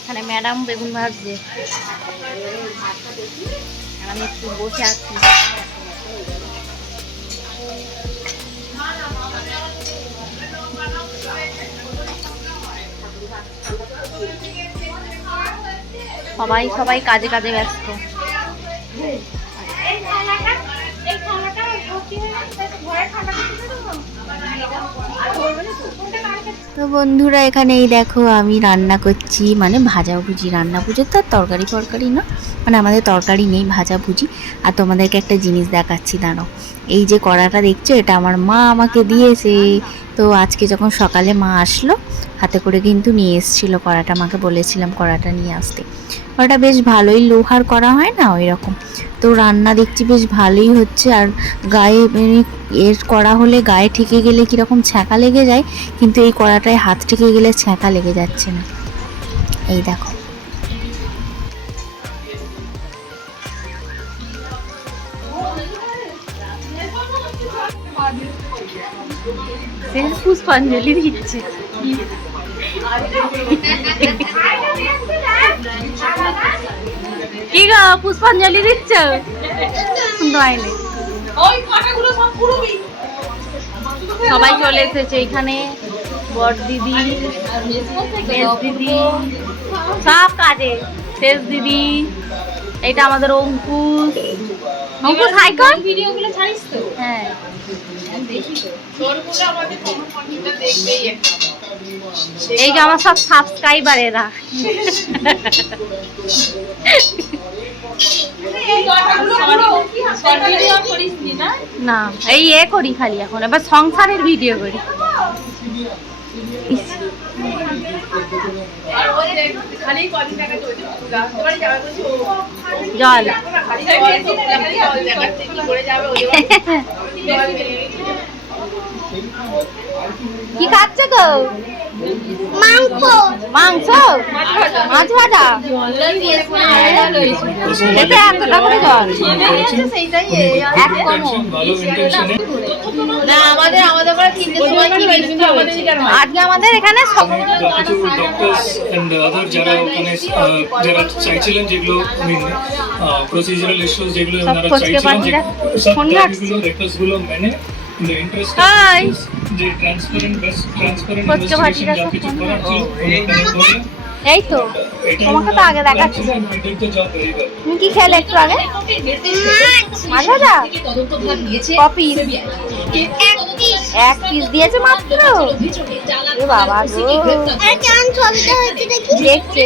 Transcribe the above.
এখানে ম্যাডাম বেগুন ভাজছে, আমি একটু বসে আছি। সবাই সবাই কাজে কাজে ব্যস্ত। তো বন্ধুরা এখানে এই দেখো আমি রান্না করছি, মানে ভাজাভুজি রান্না, ভুজে তো আর তরকারি ফরকারি না, মানে আমাদের তরকারি নেই, ভাজাভুজি। আর তোমাদেরকে একটা জিনিস দেখাচ্ছি, দাঁড়াও। এই যে কড়াটা দেখছো, এটা আমার মা আমাকে দিয়েছে। তো আজকে যখন সকালে মা আসলো হাতে করে কিন্তু নিয়ে এসেছিলো কড়াটা, মাকে বলেছিলাম কড়াটা নিয়ে আসতে। কড়াটা বেশ ভালোই লোহার করা হয় না ওই রকম। তো রান্না দেখছি বেশ ভালোই হচ্ছে। আর গায়ে এর কড়া হলে গায়ে ঠেকে গেলে কীরকম ছ্যাঁকা লেগে যায়, কিন্তু এই কড়াটায় হাত ঠেকে গেলে ছ্যাঁকা লেগে যাচ্ছে না। এই দেখো, পুষ্পাঞ্জলি দিচ্ছে। কি গো পুষ্পাঞ্জলি দিচ্ছ? সবাই চলে এসেছে এখানে, বড় দিদি, শেষ দিদি, সব কাজে, শেষ দিদি। এটা আমাদের অঙ্কুশ। অঙ্কুশ হাইকন ভিডিওগুলো ছাড়িস তো? হ্যাঁ দেখি তো, তোরগুলো আমাদের কমেন্টটা দেখবেই একটা। এই যে আমার সব সাবস্ক্রাইবার এরা। না এই এ করি খালি, এখন এবার সংসারের ভিডিও করি। জল কি খাচ্ছে গো? মাংস। মাংস, মাছ ভাজা, এতটা করে জল এক কমো না। আমাদের আজকে আমাদের এখানে যারা চাইছিলেন যেগুলো প্রসিজারাল ইস্যুস যেগুলো ওনারা চাইছিলেন সবগুলো রিকোয়েস্টগুলো মেনে in the interest of যে ট্রান্সপারেন্ট ইনভেস্টিগেশন যা কিছু করার ছিল এই তো তোমাকে তো আগে দেখাচ্ছি। তুমি কি খেলে একটু আগে? মাছ ভাজা কপি এক পিস দিয়েছে মাত্র। এ বাবা গো, দেখছি